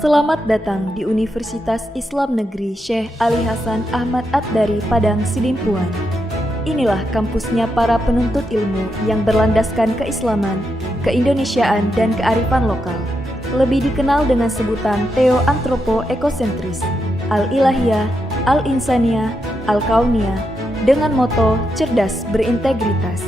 Selamat datang di Universitas Islam Negeri Syekh Ali Hasan Ahmad Ad-Dari Padang Sidimpuan. Inilah kampusnya para penuntut ilmu yang berlandaskan keislaman, keindonesiaan, dan kearifan lokal. Lebih dikenal dengan sebutan Theo-Antropo-Ekosentris, Al-Ilahiyah, Al-Insaniyah, Al-Kauniyah, dengan moto cerdas berintegritas.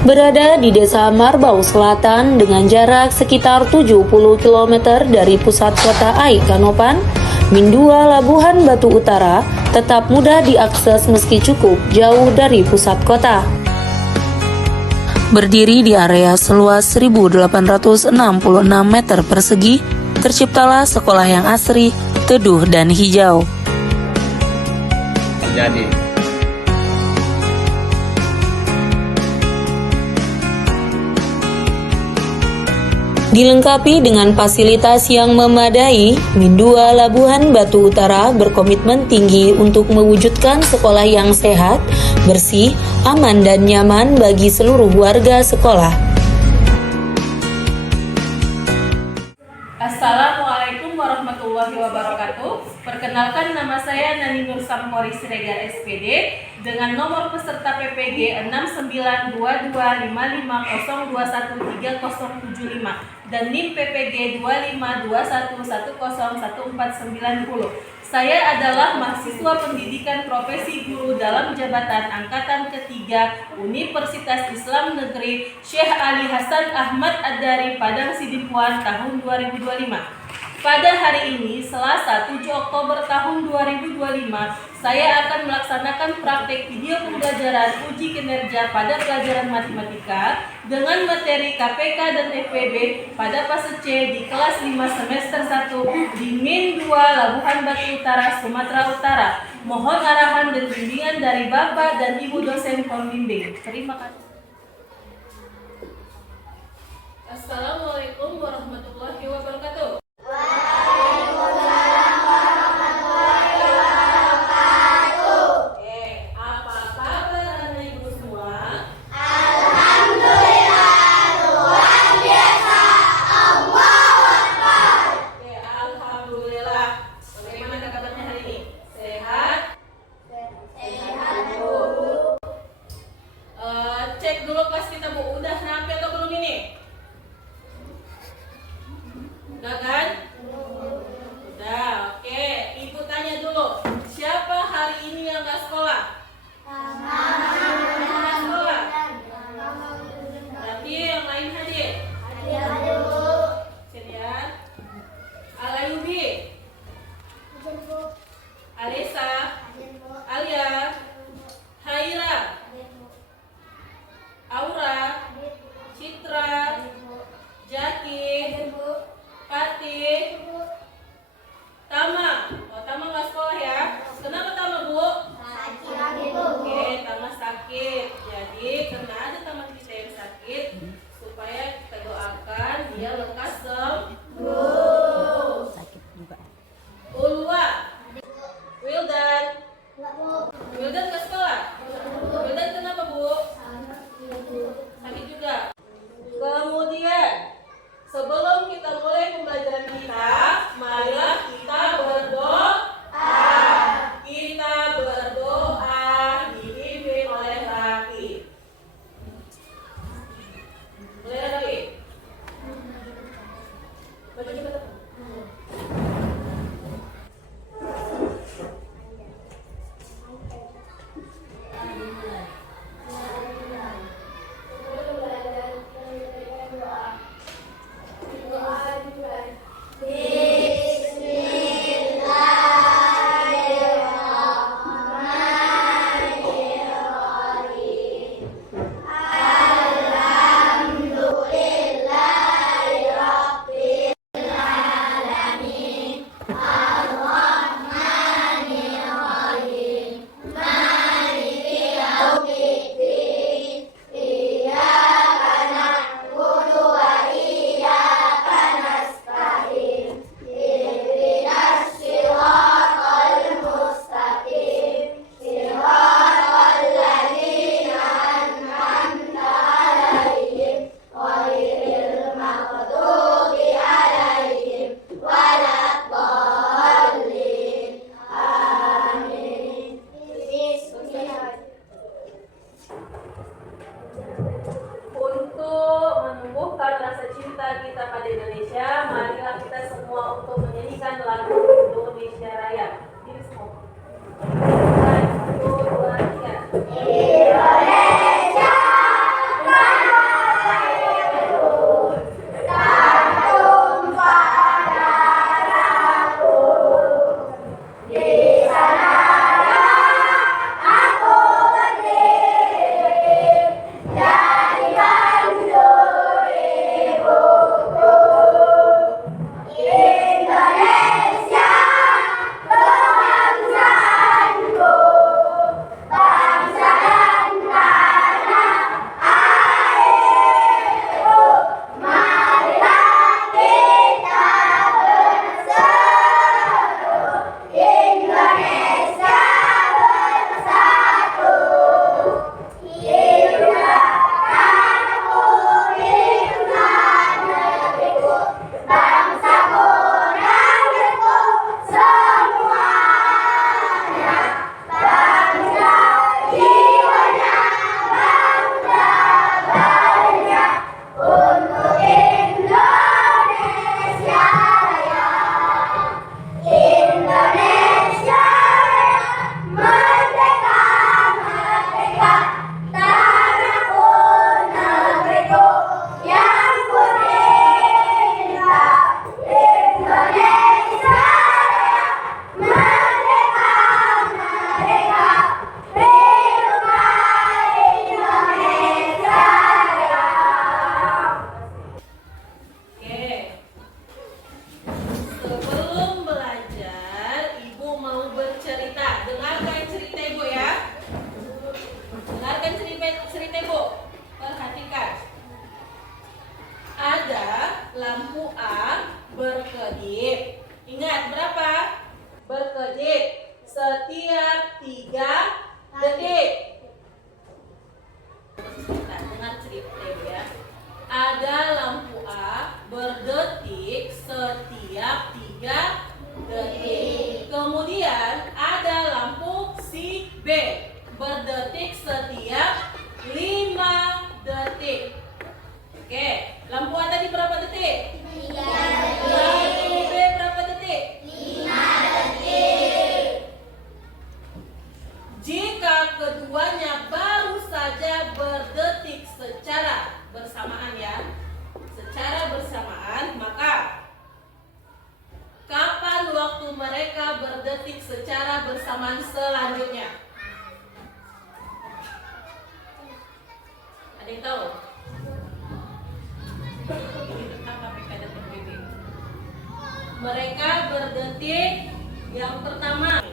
Berada di Desa Marbau Selatan dengan jarak sekitar 70 km dari pusat kota Aikanopan, Mindua Labuhan Batu Utara tetap mudah diakses meski cukup jauh dari pusat kota. Berdiri di area seluas 1.866 meter persegi, terciptalah sekolah yang asri, teduh, dan hijau. Dilengkapi dengan fasilitas yang memadai, Mindua Labuhan Batu Utara berkomitmen tinggi untuk mewujudkan sekolah yang sehat, bersih, aman, dan nyaman bagi seluruh warga sekolah. Assalamualaikum warahmatullahi wabarakatuh. Perkenalkan, nama saya Nani Nur Sampori Siregar SPD dengan nomor peserta PPG 69225502130075 dan NIM PPG 2521101490. Saya adalah mahasiswa pendidikan profesi guru dalam jabatan angkatan ketiga Universitas Islam Negeri Syekh Ali Hasan Ahmad Ad-Dari Padang Sidimpuan tahun 2025. Pada hari ini, Selasa 7 Oktober tahun 2025, saya akan melaksanakan praktek video pembelajaran uji kinerja pada pelajaran matematika dengan materi KPK dan FPB pada fase C di kelas 5 semester 1 di Min 2 Labuhan Batu Utara, Sumatera Utara. Mohon arahan dan bimbingan dari Bapak dan Ibu dosen pembimbing. Terima kasih. Assalamualaikum warahmatullahi wabarakatuh. Cek dulu kelas kita, Bu. Udah nyampe atau belum ini? Udah kan? Udah, oke. Ibu tanya dulu, siapa hari ini yang gak sekolah? Nggak sekolah. Berarti yang lain hadir? Hadir, Bu. Sini ya. Alayubi, Alisa, Alia, Haira, Aura, Dengarkan cerita Bu. Perhatikan. Ada lampu A berkedip. Ingat berapa? Berkedip setiap 3 detik. Nah, dengar cerita Ibu ya. Ada lampu A berdetik setiap 3 detik. Kemudian ada lampu si B berdetik setiap 5 detik. Oke, lampu A tadi berapa detik? 3 detik. Lampu B berapa detik? 5 detik. Jika keduanya baru saja berdetik secara bersamaan ya, secara bersamaan, maka kapan waktu mereka berdetik secara bersamaan selanjutnya? Ada yang tahu? Ini tentang KPK dan PBB. Mereka berdetik yang pertama.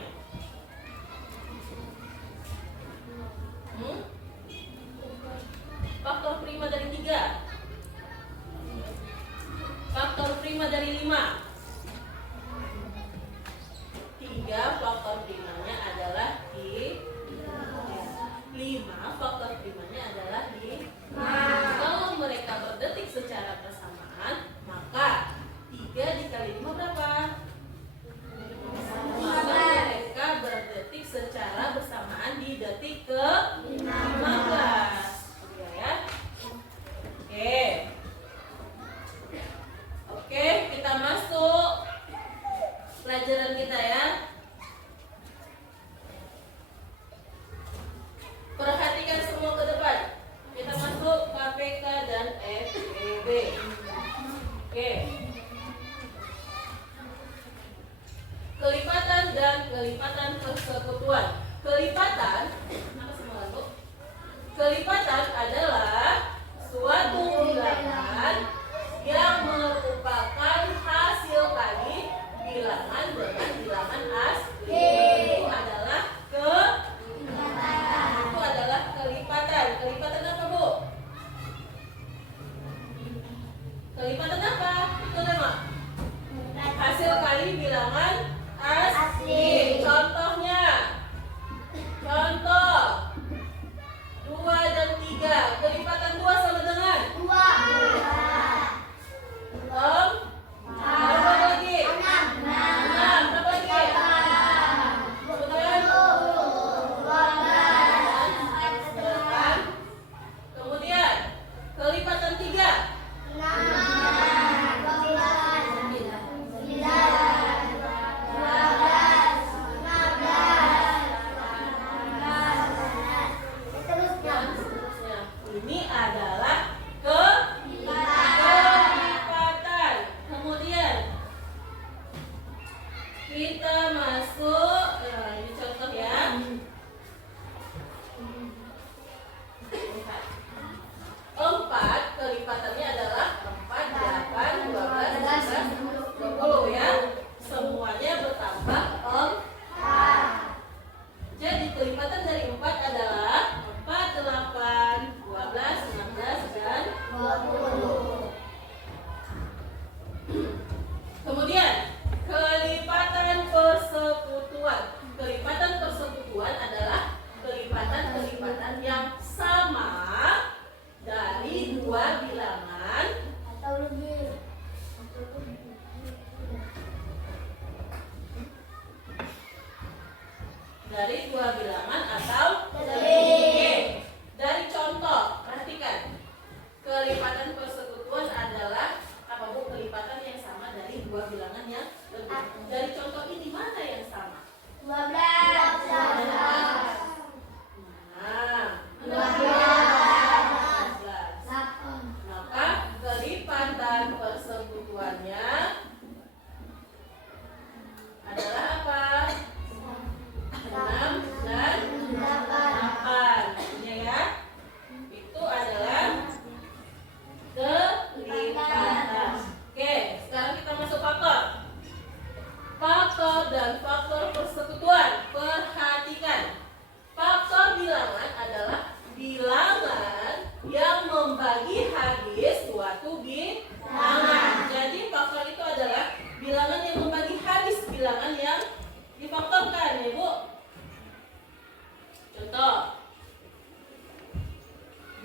Faktor prima dari 3. Faktor prima dari 5. 3 faktor primanya adalah di 5 faktor primanya adalah di 5. Kalau mereka berdetik secara bersamaan, maka 3 dikali 5 berapa? Maka mereka berdetik secara bersamaan di detik ke 15. Ya. Oke, kita masuk pelajaran kita ya. Perhatikan semua ke depan. Kita masuk KPK dan FEB. Oke. Kelipatan dan kelipatan persekutuan. Kelipatan, apa semua Bu? Kelipatan adalah suatu bilangan yang merupakan hasil kali bilangan dengan bilangan asli. Itu adalah kelipatan. Kelipatan apa Bu? Kelipatan apa? Itu nama. Hasil kali bilangan asli. Contohnya. Contoh 2 dan 3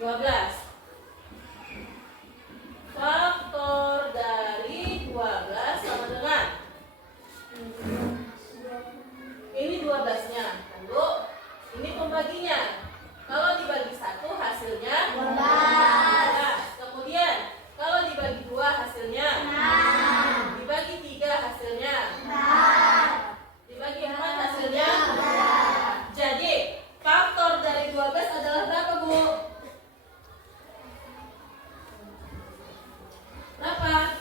12. Faktor dari 12 sama dengan, ini 12-nya. Lalu ini pembaginya. Kalau dibagi 1 hasilnya 12. Kemudian kalau dibagi 2 hasilnya 6. Dibagi 3 hasilnya 4. Dibagi 4 hasilnya 4. Jadi faktor dari 12 adalah berapa, Bu? Berapa?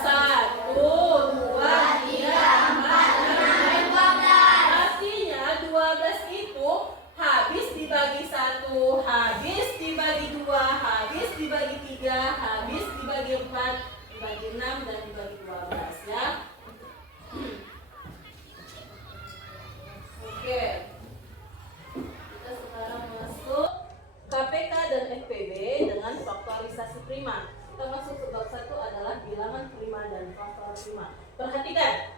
1, 2, 3, 4, 5, 12. Artinya 12 itu habis dibagi 1, habis dibagi 2, habis dibagi 3, habis dibagi 4, dibagi 6, dan dibagi 12 ya. Oke. Kita sekarang masuk KPK dan FPB dengan faktorisasi prima. Kita masuk ke bab 1 adalah bilangan prima dan faktor prima. Perhatikan,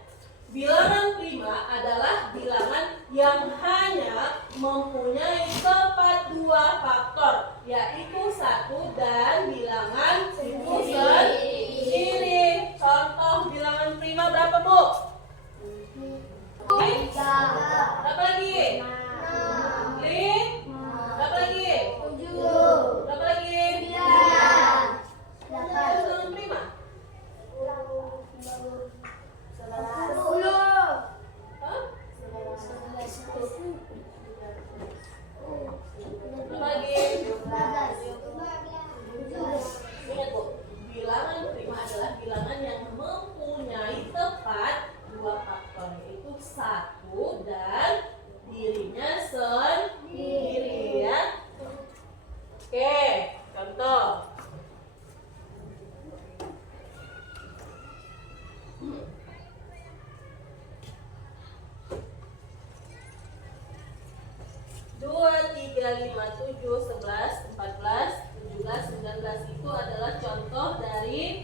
bilangan prima adalah bilangan yang hanya mempunyai tepat 2 faktor, yaitu 1 dan bilangan itu sendiri. Contoh bilangan prima berapa, Bu? Berapa lagi? 5. Berapa lagi? 7. Berapa lagi? 9. Bilangan prima. 10. Hah? 11. Berapa lagi? 12. Ingat, Bu, bilangan prima adalah bilangan yang mempunyai tepat 2 faktor, yaitu 1 dan dirinya sendiri ya. Oke, contoh. Dua, 3, 5, 7, 11, 14, 17, 19 itu adalah contoh dari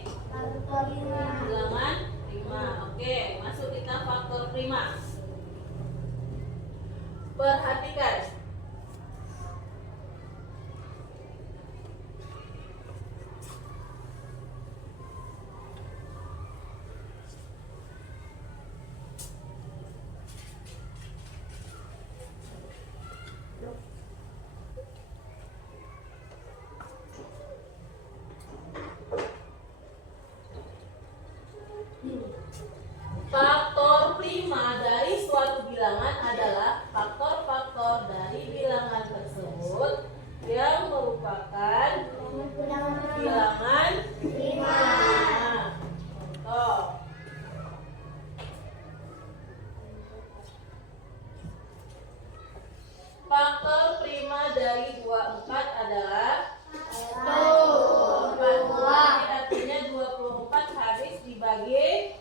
bilangan prima. Oke, masuk kita faktor prima. Perhatikan. Faktor prima dari suatu bilangan adalah faktor-faktor dari bilangan tersebut yang merupakan bilangan prima. Contoh. Faktor prima dari 24 adalah 24. Artinya 24 habis dibagi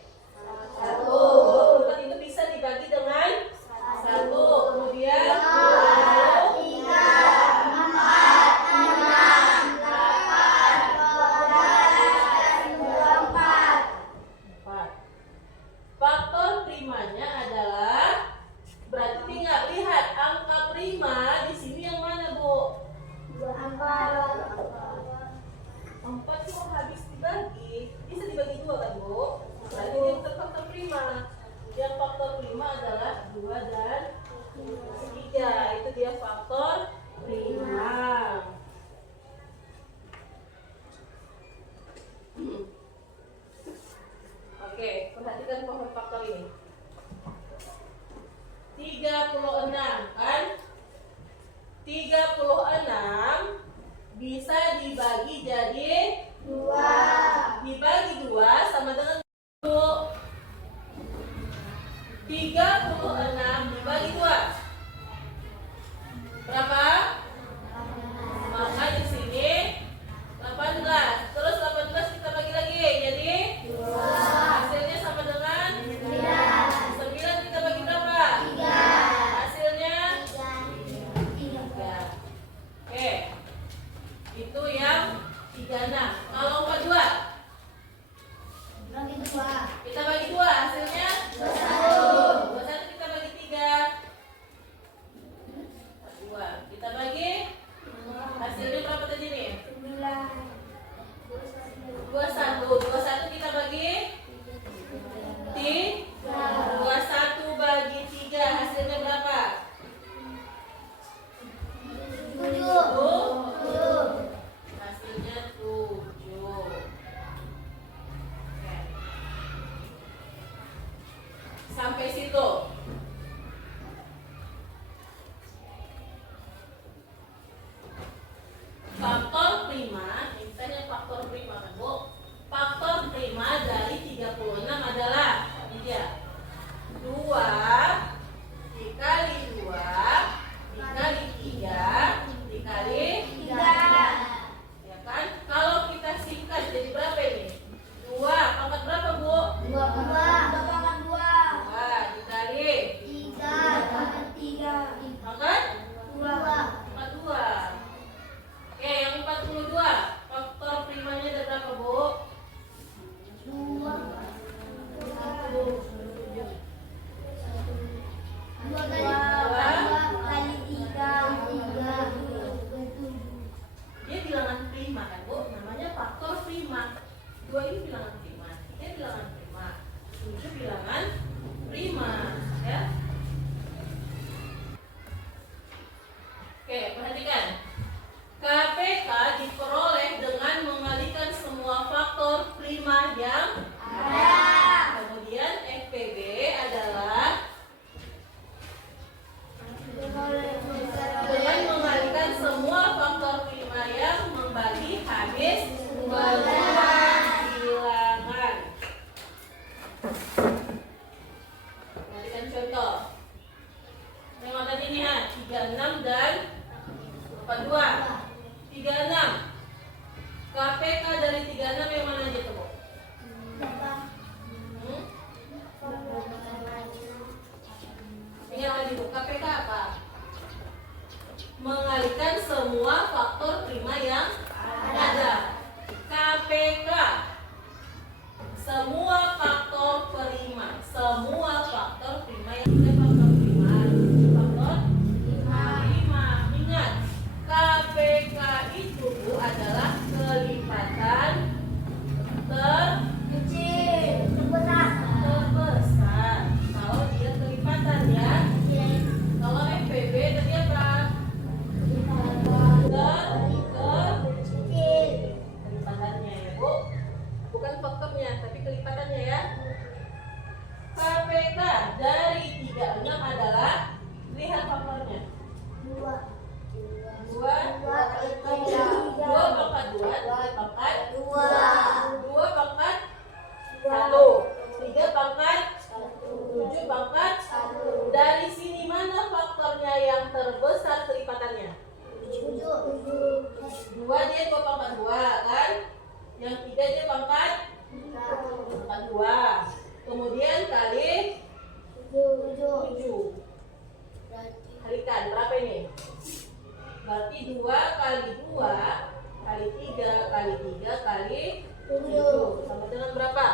1. 24 itu bisa dibagi dengan 1. Kemudian 2, 3, 4, 6, 8, 12, 24. Faktor primanya adalah, berarti tinggal lihat angka prima di sini yang mana, Bu? 4 itu habis dibagi, bisa dibagi 2 kan, Bu? Berarti dia bukan faktor prima. Yang faktor prima adalah 2 dan 3. Itu dia faktor prima. Oke, perhatikan pohon faktor ini. 36 kan? 36 bisa dibagi jadi 2. Dibagi 2 sama dengan 36 dibagi 2. Berapa? Maka di sini 18. Terus 18 kita bagi lagi jadi 2. Hasilnya sama dengan 9. 9 kita bagi berapa? 3. Hasilnya 3. Oke. Itu yang 36. Kalau 42 kita bagi 2, hasilnya 21. 21 kita bagi 3, perhatikan. KPK diperoleh dengan mengalikan semua faktor prima yang ada. Kemudian FPB adalah dengan mengalikan semua faktor prima yang membagi habis bilangan. Perhatikan contoh. Tengok tadi nih 36 dan 42. 36. KPK dari 36 yang mana aja tuh, Bu? Ingat lagi, Bu. KPK apa? Mengalihkan semua faktor prima yang ada. KPK semua faktor prima. Semua faktor prima yang ada. Faktor prima. Faktor prima. Ingat, KPK itu, Bu, adalah kelipatan terbesar. Kalau dia kelipatan ya. Kalau FPB tadi apa? Kelipatannya ya, Bu. Bukan faktornya, tapi kelipatannya ya. KPK dari 36 adalah, lihat faktornya. 2 pangkat 2, 3 pangkat 2 pangkat 1, 3 pangkat 7 pangkat 1. Dari sini mana faktornya yang terbesar kelipatannya? 2 dia 2 pangkat 2 kan? Yang 3 dia pangkat 2. Kemudian kali 7. Kalikan berapa ini? Berarti 2 kali 2 kali 3 kali 3 kali 7 sama dengan berapa?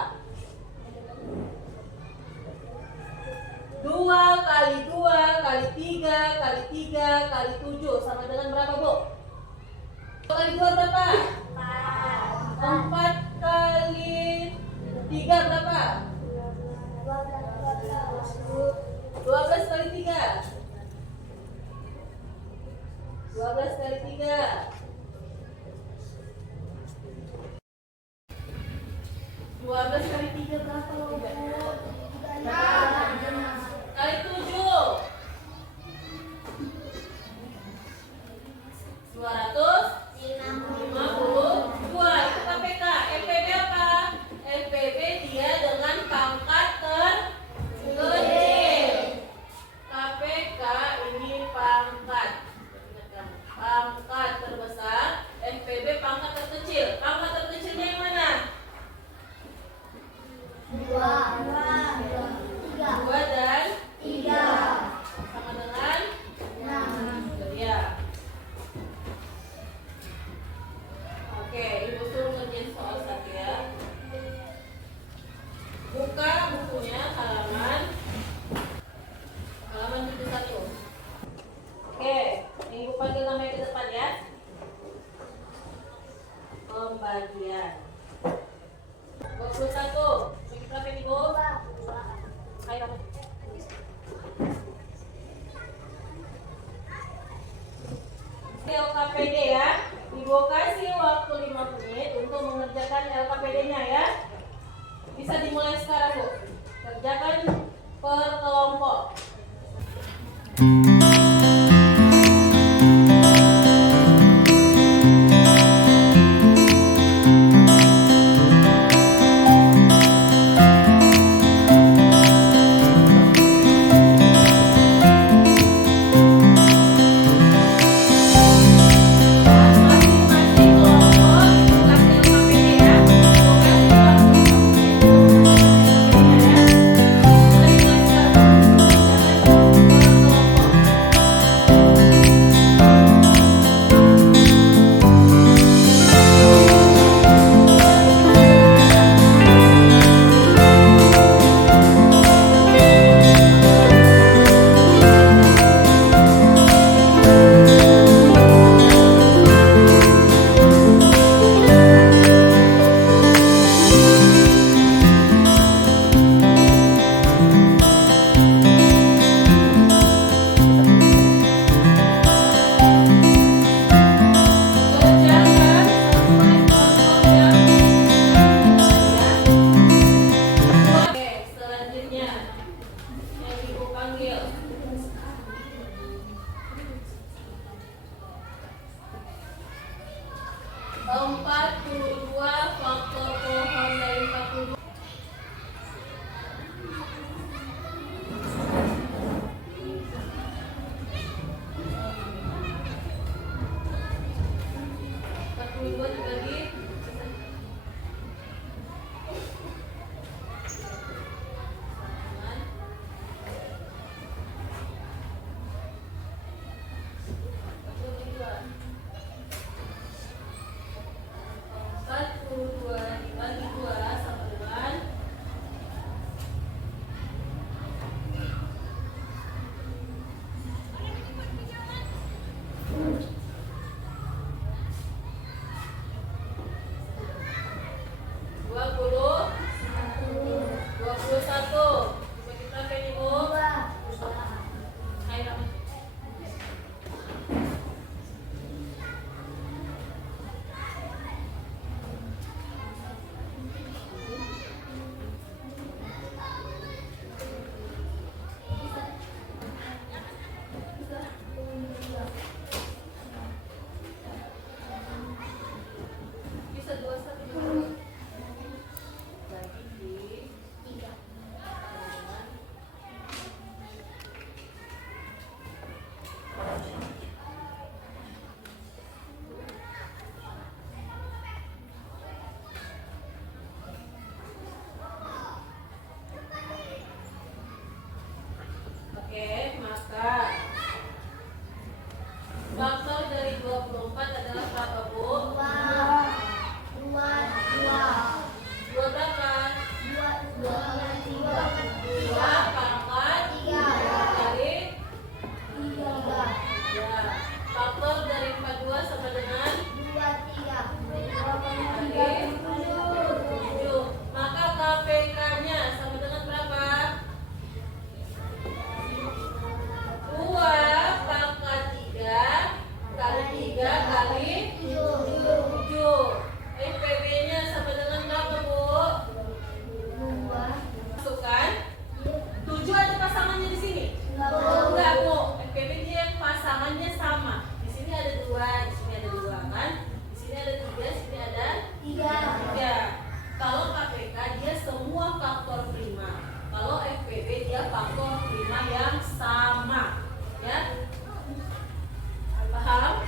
2 kali 2 kali 3 kali 3 kali 7 sama dengan berapa, Bu? 2 kali 2 berapa? 4 kali 3 berapa? 12 kali 3. 12 kali 3. 12 kali 3 berapa, Bu? Kali 7. 252. Itu KPK. FPB apa? FPB dia dengan pangkat terkecil. KPK ini pangkat. Pangkat terbesar. FPB pangkat terkecil. Pangkat terkecilnya yang mana? 2 dan 3 sama dengan 6. Itu dia. Oke, Ibu suruh ngerjain soal 1 ya. Buka bukunya halaman 71. Oke, yang Ibu panggil namanya ke depan ya. Pembagian 21. Sedikit berapa ini, Bu? Ayo, LKPD ya. Ibu kasih waktu 5 menit untuk mengerjakan LKPD-nya ya. Bisa dimulai sekarang, Bu. Kerjakan per kelompok. Masing-masing kelompok kasih LKPD ya. Ibu kasih waktu 5 menit. 42 faktor pohon dari 42. Dibagi berapa ini, Bu? Ayo, Rama. Bisa 21 bagi di 3. Oke, maka faktor dari 24 adalah berapa, Bu? 2 berapa? 2 pangkat 3 kali 3. Ya. Faktor dari 42 sama dengan 7. Maka KPK-nya sama dengan berapa? 2 pangkat 3 kali 3 kali 7. FPB-nya sama dengan berapa, Bu? Masukkan. 7 ada pasangannya di sini? Enggak, Bu. FPB dia yang pasangannya sama. Di sini ada 2, di sini ada 2 kan? Di sini ada 3, di sini ada 3. Kalau KPK dia semua faktor prima. Kalau FPB dia faktor prima yang sama. Ya? Paham?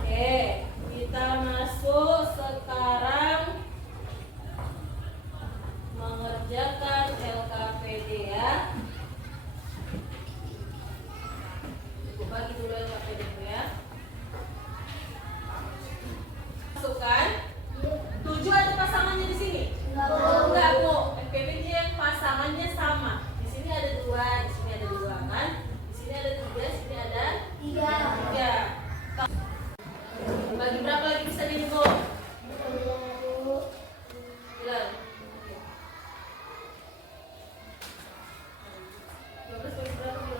Oke, kita masuk sekarang mengerjakan LKPD ya. Ibu bagi dulu LKPD ya. Masukkan. 7 ada pasangannya di sini? Enggak, Bu. FPB dia yang pasangannya sama. Di sini ada 2, di sini ada 2 kan? Di sini ada 3, di sini ada 3. Bagi berapa lagi bisa nih, Bu? 9. 12 bagi berapa, Bu?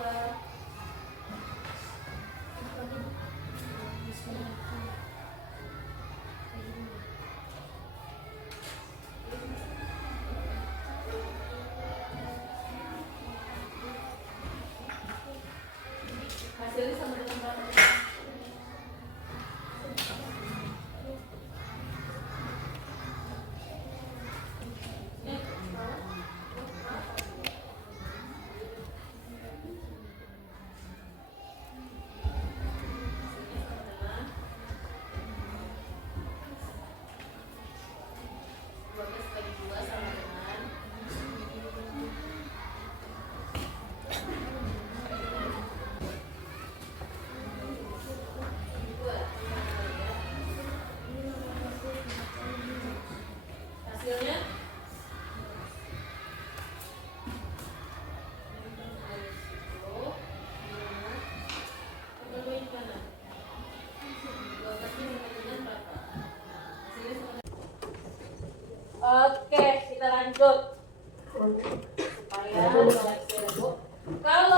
Hasilnya sama dengan berapa? Hasilnya oke, kita lanjut supaya kalau